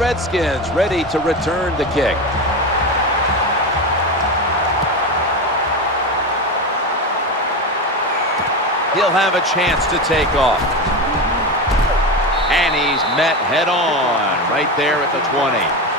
Redskins ready to return the kick. He'll have a chance to take off. And he's met head on right there at the 20.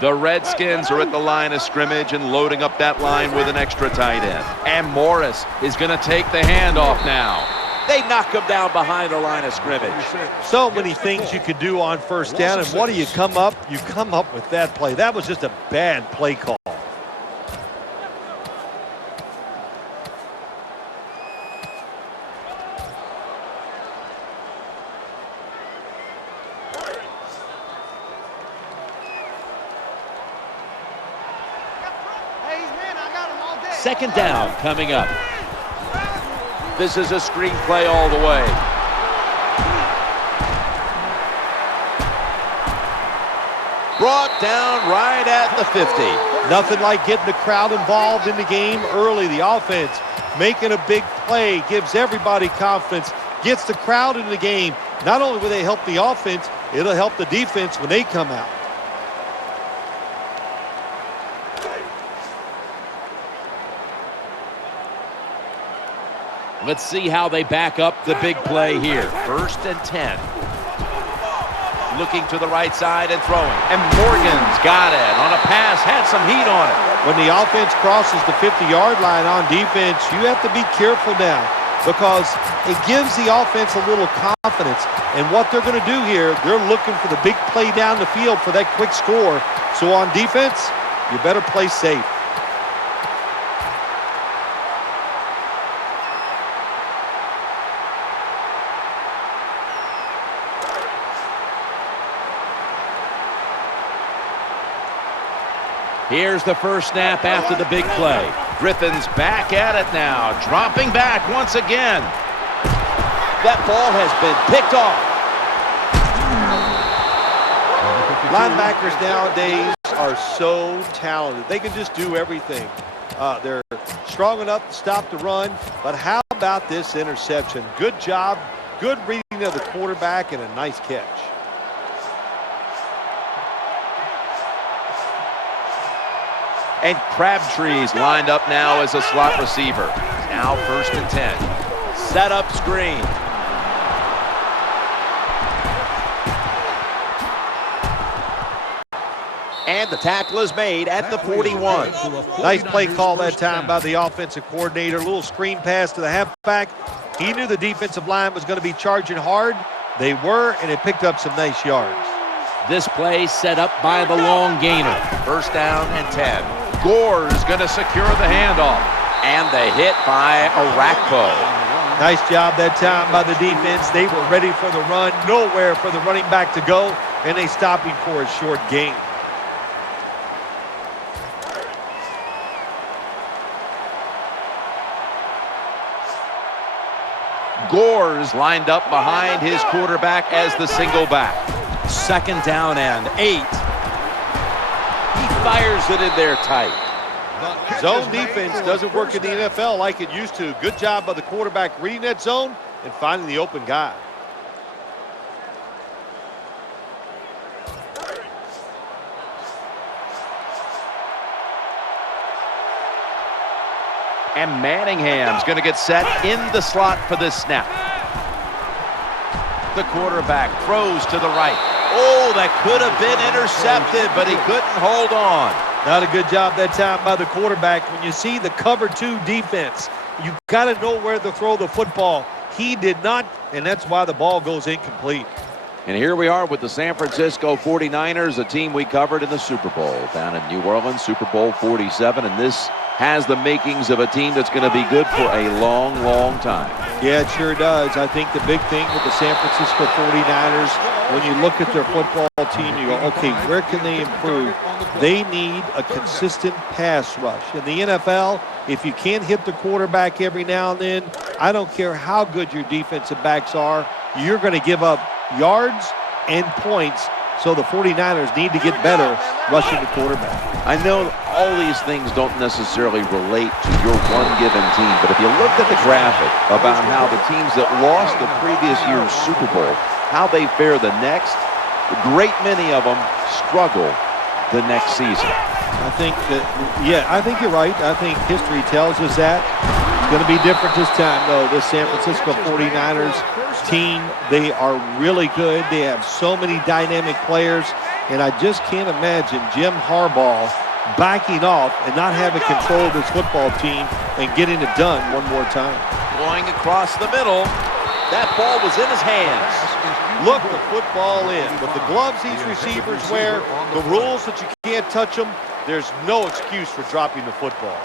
The Redskins are at the line of scrimmage and loading up that line with an extra tight end. And Morris is going to take the handoff now. They knock him down behind the line of scrimmage. So many things you could do on first down, and what do you come up? You come up with that play. That was just a bad play call. Second down coming up. This is a screen play all the way. Brought down right at the 50. Nothing like getting the crowd involved in the game early. The offense making a big play gives everybody confidence, gets the crowd in the game. Not only will they help the offense, it'll help the defense when they come out. Let's see how they back up the big play here. 1st and 10. Looking to the right side and throwing. And Morgan's got it on a pass, had some heat on it. When the offense crosses the 50-yard line on defense, you have to be careful now because it gives the offense a little confidence. And what they're going to do here, they're looking for the big play down the field for that quick score. So on defense, you better play safe. Here's the first snap after the big play. Griffin's back at it now, dropping back once again. That ball has been picked off. Linebackers nowadays are so talented. They can just do everything. They're strong enough to stop the run, but how about this interception? Good job, good reading of the quarterback, and a nice catch. And Crabtree's lined up now as a slot receiver. Now 1st and 10. Set up screen. And the tackle is made at the 41. Nice play call that time by the offensive coordinator. A little screen pass to the halfback. He knew the defensive line was going to be charging hard. They were, and it picked up some nice yards. This play set up by the long gainer. 1st down and 10. Gore's going to secure the handoff. And the hit by Arakpo. Nice job that time by the defense. They were ready for the run. Nowhere for the running back to go. And they stopped him for a short gain. Gore's lined up behind his quarterback as the single back. 2nd down and 8. He fires it in there tight. Zone defense doesn't work in the NFL like it used to. Good job by the quarterback reading that zone and finding the open guy. And Manningham's going to get set in the slot for this snap. The quarterback throws to the right. Oh, that could have been intercepted, but he couldn't hold on. Not a good job that time by the quarterback. When you see the cover 2 defense, you got to know where to throw the football. He did not, and that's why the ball goes incomplete. And here we are with the San Francisco 49ers, a team we covered in the Super Bowl down in New Orleans, Super Bowl 47. And this has the makings of a team that's going to be good for a long, long time. Yeah, it sure does. I think the big thing with the San Francisco 49ers, when you look at their football team, you go, okay, where can they improve? They need a consistent pass rush. In the NFL, if you can't hit the quarterback every now and then, I don't care how good your defensive backs are, you're going to give up yards and points. So the 49ers need to get better rushing the quarterback. I know all these things don't necessarily relate to your one given team, but if you looked at the graphic about how the teams that lost the previous year's Super Bowl, how they fare the next, a great many of them struggle the next season. I think that, yeah, I think you're right. I think history tells us that. It's going to be different this time, though. This San Francisco 49ers team, they are really good. They have so many dynamic players, and I just can't imagine Jim Harbaugh backing off and not having control of this football team and getting it done one more time. Going across the middle, that ball was in his hands. Look the football in. With the gloves these receivers wear, the rules that you can't touch them, there's no excuse for dropping the football.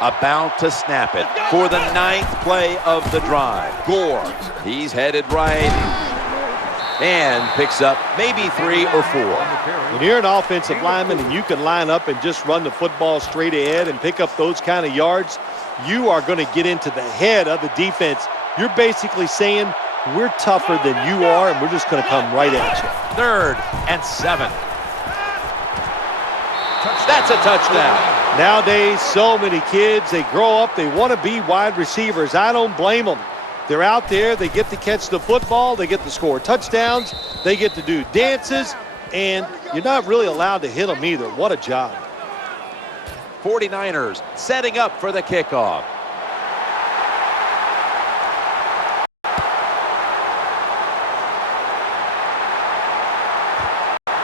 About to snap it for the 9th play of the drive. Gore, he's headed right and picks up maybe 3 or 4. When you're an offensive lineman and you can line up and just run the football straight ahead and pick up those kind of yards, you are going to get into the head of the defense. You're basically saying, we're tougher than you are, and we're just going to come right at you. 3rd and 7. That's a touchdown. Nowadays, so many kids, they grow up, they want to be wide receivers. I don't blame them. They're out there, they get to catch the football, they get to score touchdowns, they get to do dances, and you're not really allowed to hit them either. What a job. 49ers setting up for the kickoff.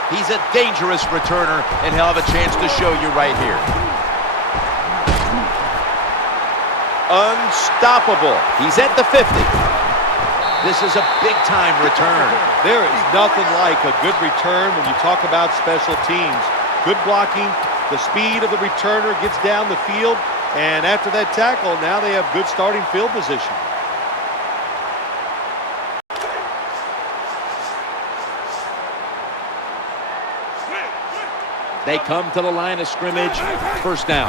He's a dangerous returner, and he'll have a chance to show you right here. Unstoppable. He's at the 50. This is a big-time return. There is nothing like a good return when you talk about special teams. Good blocking, the speed of the returner gets down the field, and after that tackle, now they have good starting field position. They come to the line of scrimmage. First down.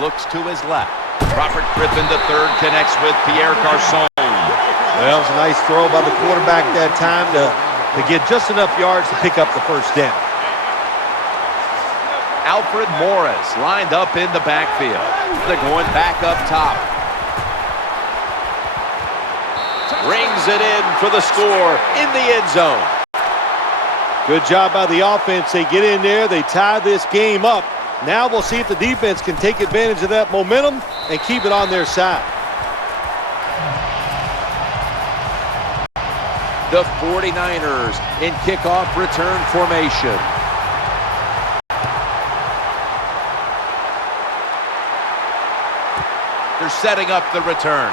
Looks to his left. Robert Griffin III connects with Pierre Garçon. Well, it was a nice throw by the quarterback that time to get just enough yards to pick up the first down. Alfred Morris lined up in the backfield. They're going back up top. Rings it in for the score in the end zone. Good job by the offense. They get in there, they tie this game up. Now we'll see if the defense can take advantage of that momentum and keep it on their side. The 49ers in kickoff return formation. They're setting up the return.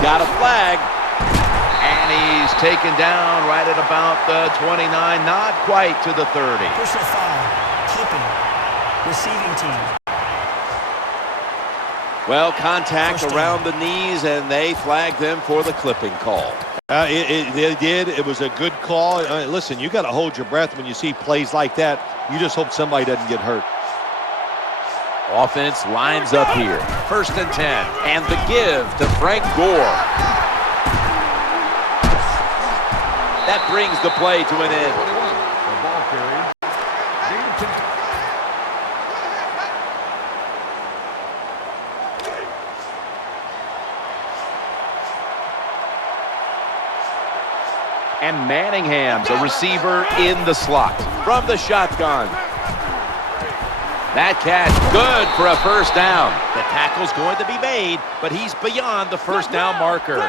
Got a flag. And he's taken down right at about the 29, not quite to the 30. Personal foul, clipping, receiving team. Well, contact around the knees, and they flagged them for the clipping call. They did. It was a good call. Listen, you got to hold your breath when you see plays like that. You just hope somebody doesn't get hurt. Offense lines up here. 1st and 10, and the give to Frank Gore. That brings the play to an end. The ball carried. And Manningham's a receiver in the slot from the shotgun. That catch good for a first down. The tackle's going to be made, but he's beyond the first down marker.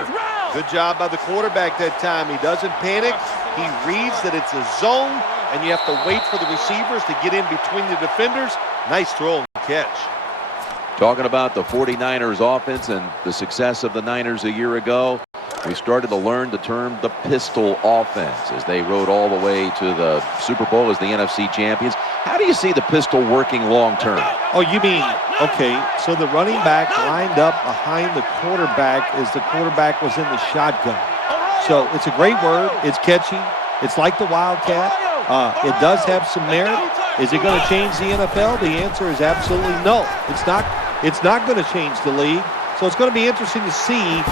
Good job by the quarterback that time. He doesn't panic. He reads that it's a zone, and you have to wait for the receivers to get in between the defenders. Nice throw and catch. Talking about the 49ers offense and the success of the Niners a year ago, we started to learn the term the pistol offense as they rode all the way to the Super Bowl as the NFC champions. How do you see the pistol working long term? Oh, you mean, okay, so the running back lined up behind the quarterback as the quarterback was in the shotgun. So it's a great word. It's catchy. It's like the Wildcat. It does have some merit. Is it going to change the NFL? The answer is absolutely no. It's not going to change the league. So it's going to be interesting to see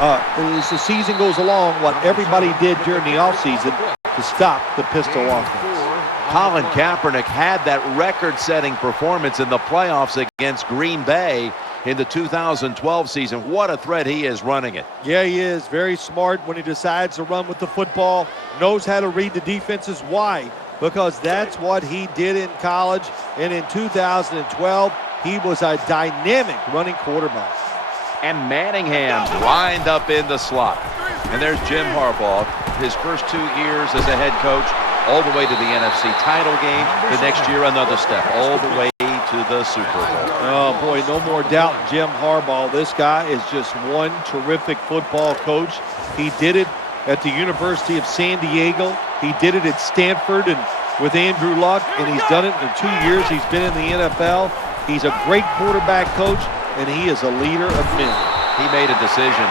as the season goes along what everybody did during the offseason to stop the pistol offense. Colin Kaepernick had that record-setting performance in the playoffs against Green Bay in the 2012 season. What a threat he is running it. Yeah, he is. Very smart when he decides to run with the football. Knows how to read the defenses. Why? Because that's what he did in college. And in 2012, he was a dynamic running quarterback. And Manningham lined up in the slot. And there's Jim Harbaugh, his first 2 years as a head coach, all the way to the NFC title game. The next year, another step, all the way to the Super Bowl. Oh, boy, no more doubt Jim Harbaugh. This guy is just one terrific football coach. He did it at the University of San Diego. He did it at Stanford and with Andrew Luck, and he's done it in the 2 years he's been in the NFL. He's a great quarterback coach, and he is a leader of men. He made a decision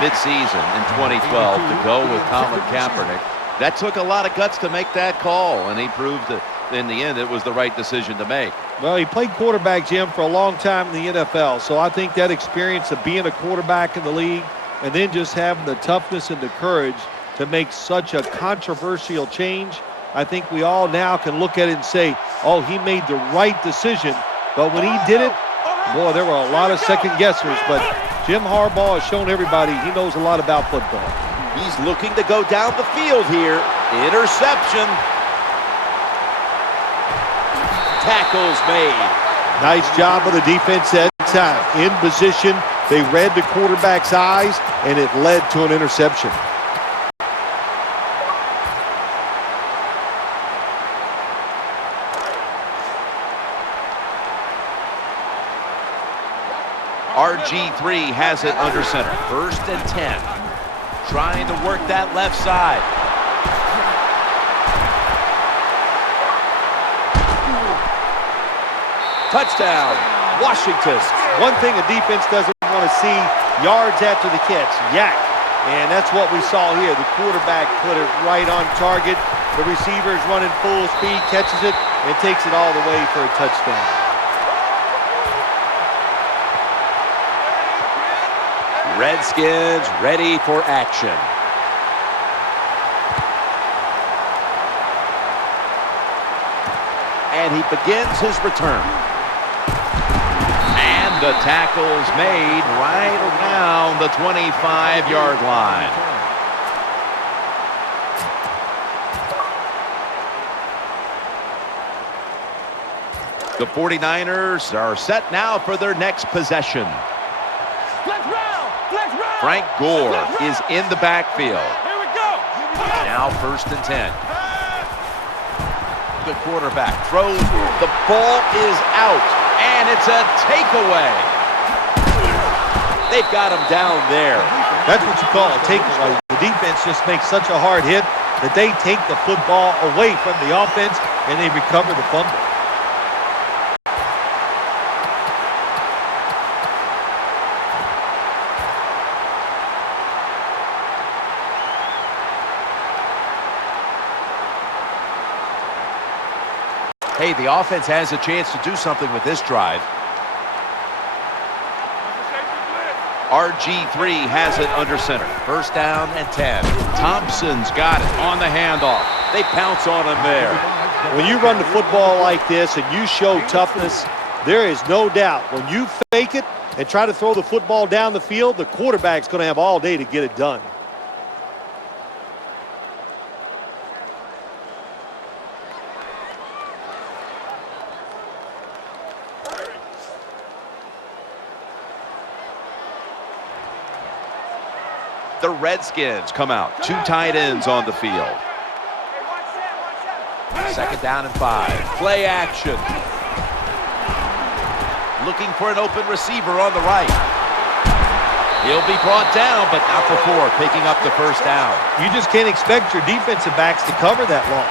mid-season in 2012 to go with Colin Kaepernick. That took a lot of guts to make that call, and he proved that in the end it was the right decision to make. Well, he played quarterback, Jim, for a long time in the NFL, so I think that experience of being a quarterback in the league and then just having the toughness and the courage to make such a controversial change, I think we all now can look at it and say, oh, he made the right decision. But when he did it, boy, there were a lot of second guessers, but Jim Harbaugh has shown everybody he knows a lot about football. He's looking to go down the field here. Interception. Tackles made. Nice job of the defense that time. In position, they read the quarterback's eyes, and it led to an interception. RG3 has it under center. 1st and 10. Trying to work that left side. Touchdown, Washington. One thing a defense doesn't want to see, yards after the catch, yak. And that's what we saw here. The quarterback put it right on target. The receiver is running full speed, catches it, and takes it all the way for a touchdown. Redskins ready for action. And he begins his return. And the tackle's made right around the 25-yard line. The 49ers are set now for their next possession. Frank Gore is in the backfield. Here we go. Now 1st and 10. The quarterback throws. The ball is out, and it's a takeaway. They've got him down there. That's what you call a takeaway. The defense just makes such a hard hit that they take the football away from the offense, and they recover the fumble. Hey, the offense has a chance to do something with this drive. RG3 has it under center. 1st down and 10. Thompson's got it on the handoff. They pounce on him there. When you run the football like this and you show toughness, there is no doubt when you fake it and try to throw the football down the field, the quarterback's going to have all day to get it done. The Redskins come out. 2 tight ends on the field. Second down and 5. Play action. Looking for an open receiver on the right. He'll be brought down, but not before picking up the first down. You just can't expect your defensive backs to cover that long.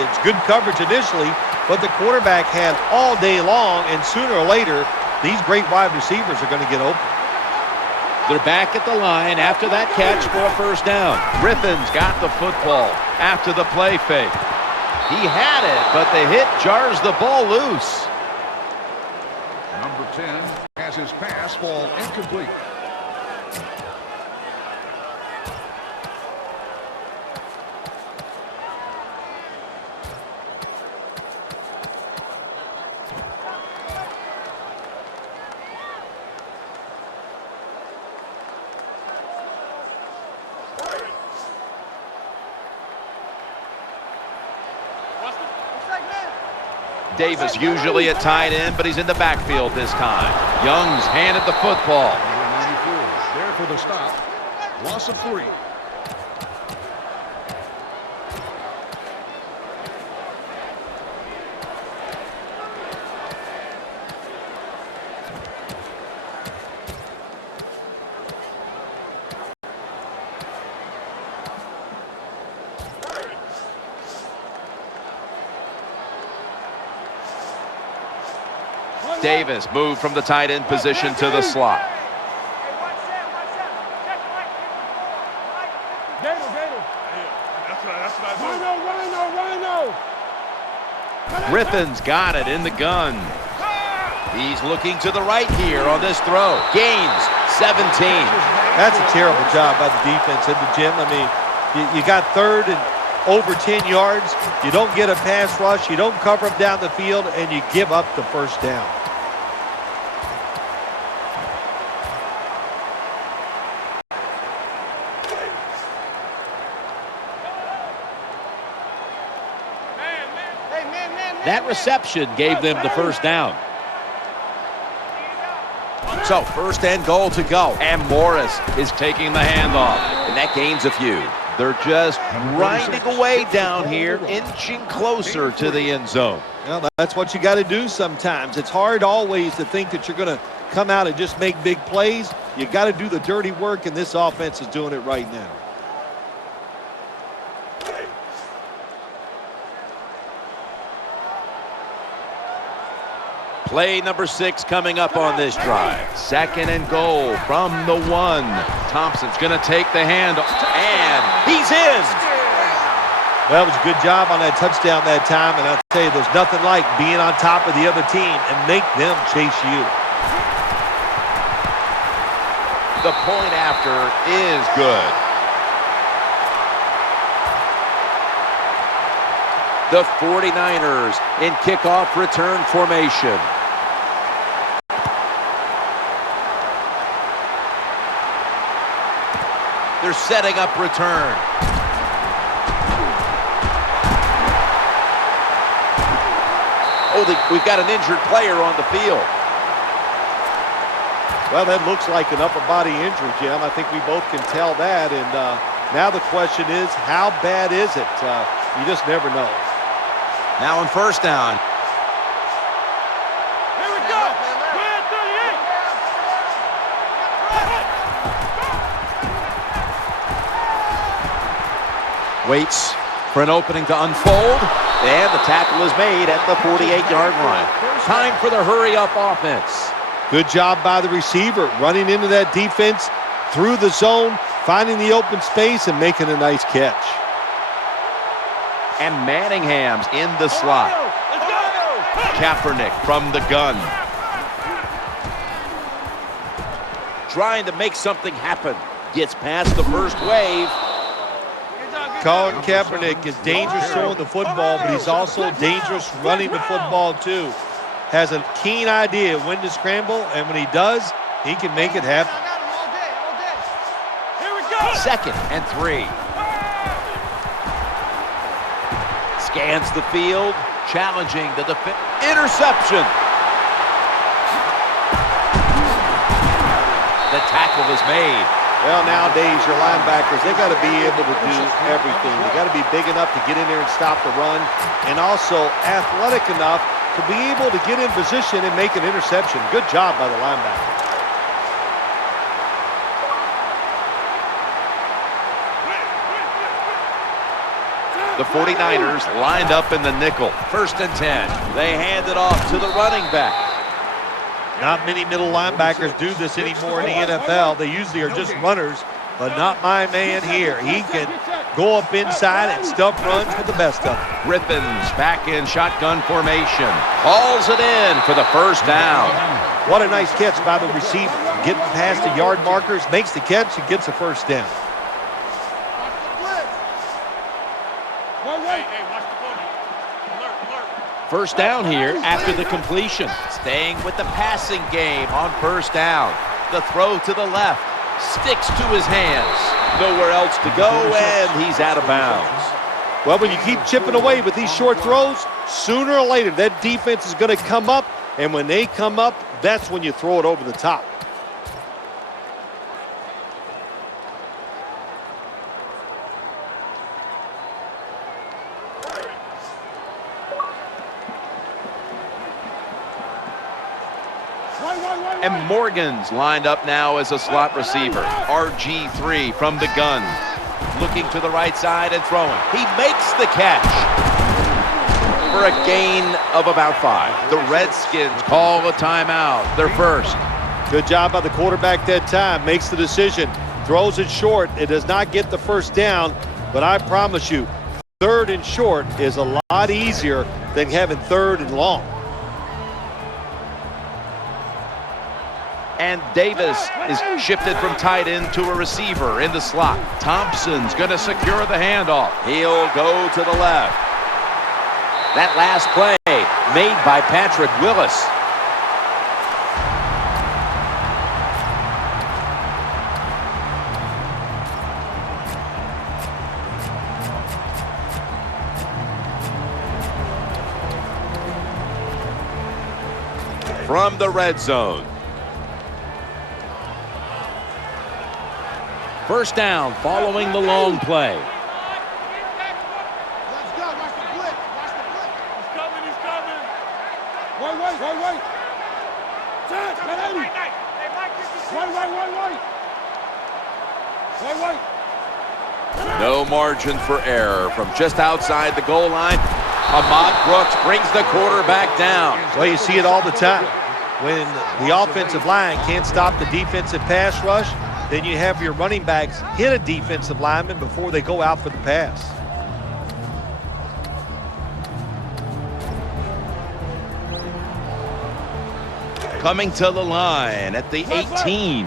It's good coverage initially, but the quarterback had all day long, and sooner or later, these great wide receivers are going to get open. They're back at the line after that catch for a first down. Griffin's got the football after the play fake. He had it, but the hit jars the ball loose. Number 10 has his pass fall incomplete. Davis usually at tight end, but he's in the backfield this time. Young's handed the football. Number 94 there for the stop. Loss of 3. Davis moved from the tight end position to the slot. Griffin's got it in the gun. He's looking to the right here on this throw. Gains 17. That's a terrible job by the defense in the gym. I mean, you got third and over 10 yards. You don't get a pass rush. You don't cover them down the field, and you give up the first down. That reception gave them the first down. So, first and goal to go. And Morris is taking the handoff. And that gains a few. They're just grinding away down here, inching closer to the end zone. Well, that's what you got to do sometimes. It's hard always to think that you're going to come out and just make big plays. You got to do the dirty work, and this offense is doing it right now. Play number 6 coming up on this drive. Second and goal from the 1. Thompson's going to take the hand, and he's in. Well, it was a good job on that touchdown that time, and I'll tell you, there's nothing like being on top of the other team and make them chase you. The point after is good. The 49ers in kickoff return formation. They're setting up return. Oh, we've got an injured player on the field. Well, that looks like an upper body injury, Jim. I think we both can tell that. And now the question is, how bad is it? You just never know. Now on first down. Here we go. Waits for an opening to unfold. And the tackle is made at the 48-yard line. Time for the hurry-up offense. Good job by the receiver, running into that defense through the zone, finding the open space, and making a nice catch. And Manningham's in the slot. Kaepernick from the gun. Trying to make something happen. Gets past the first wave. Colin Kaepernick is dangerous throwing the football, but he's also dangerous running the football too. Has a keen idea when to scramble, and when he does, he can make it happen. Here we go. Second and 3. Scans the field, challenging the defense. Interception. The tackle is made Well, nowadays, your linebackers, they got to be able to do everything. They got to be big enough to get in there and stop the run, and also athletic enough to be able to get in position and make an interception. Good job by the linebacker. The 49ers lined up in the nickel. 1st and 10. They hand it off to the running back. Not many middle linebackers do this anymore in the NFL. They usually are just runners, but not my man here. He can go up inside and stuff runs with the best of them. Griffins back in shotgun formation. Hauls it in for the 1st down. What a nice catch by the receiver. Getting past the yard markers, makes the catch, and gets a 1st down. First down here after the completion. Staying with the passing game on 1st down. The throw to the left. Sticks to his hands. Nowhere else to go, and he's out of bounds. Well, when you keep chipping away with these short throws, sooner or later that defense is going to come up, and when they come up, that's when you throw it over the top. And Morgan's lined up now as a slot receiver. RG3 from the gun. Looking to the right side and throwing. He makes the catch for a gain of about 5. The Redskins call a timeout. Their 1st. Good job by the quarterback that time. Makes the decision. Throws it short. It does not get the 1st down, but I promise you, 3rd and short is a lot easier than having 3rd and long. And Davis is shifted from tight end to a receiver in the slot. Thompson's going to secure the handoff. He'll go to the left. That last play made by Patrick Willis. From the red zone. 1st down following the long play. Let's go. Watch the blitz. Watch the blitz. He's coming. He's coming. Wait. Touch. Wait. No margin for error from just outside the goal line. Ahmad Brooks brings the quarterback down. Well, you see it all the time. When the offensive line can't stop the defensive pass rush, then you have your running backs hit a defensive lineman before they go out for the pass. Coming to the line at the 18.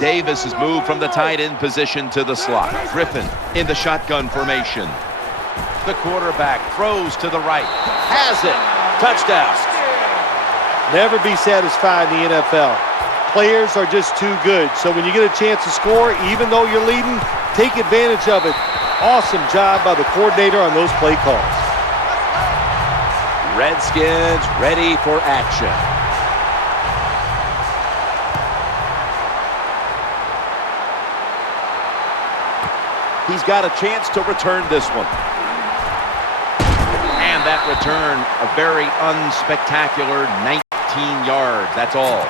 Davis has moved from the tight end position to the slot. Griffin in the shotgun formation. The quarterback throws to the right. Has it. Touchdown. Never be satisfied in the NFL. Players are just too good. So when you get a chance to score, even though you're leading, take advantage of it. Awesome job by the coordinator on those play calls. Redskins ready for action. He's got a chance to return this one. And that return, a very unspectacular 19 yards, that's all.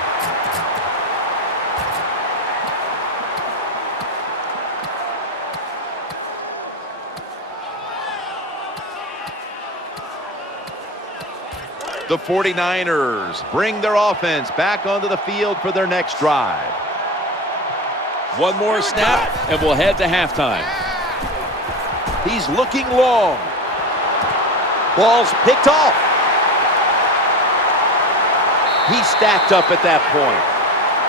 The 49ers bring their offense back onto the field for their next drive. One more snap, and we'll head to halftime. He's looking long. Ball's picked off. He's stacked up at that point.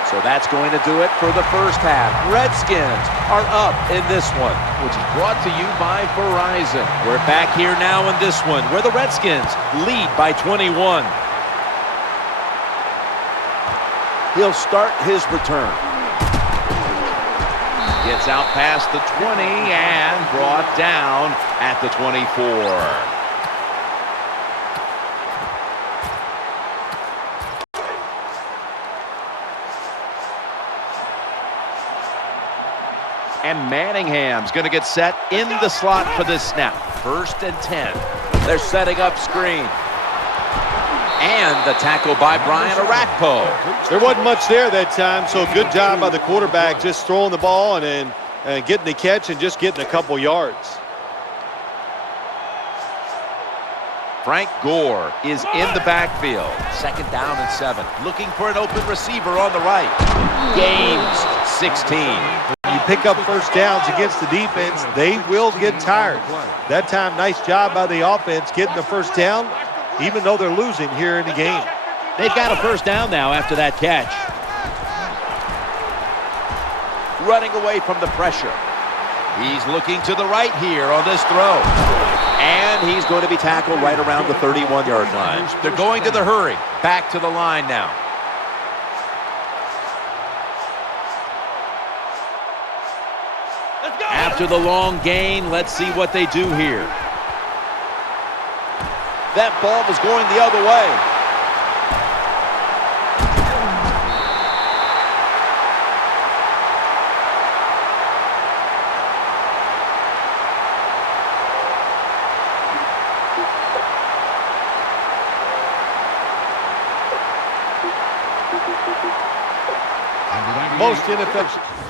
So that's going to do it for the first half. Redskins are up in this one, which is brought to you by Verizon. We're back here now in this one, where the Redskins lead by 21. He'll start his return. Gets out past the 20 and brought down at the 24. And Manningham's going to get set in the slot for this snap. 1st and 10. They're setting up screen. And the tackle by Brian Arakpo. There wasn't much there that time, so good job by the quarterback just throwing the ball and then getting the catch and just getting a couple yards. Frank Gore is in the backfield. 2nd down and 7. Looking for an open receiver on the right. Gains 16. When you pick up first downs against the defense, they will get tired. That time, nice job by the offense getting the first down, even though they're losing here in the game. They've got a first down now after that catch. Running away from the pressure. He's looking to the right here on this throw. And he's going to be tackled right around the 31-yard line. They're going to the hurry. Back to the line now. After the long gain, let's see what they do here. That ball was going the other way. Most NFL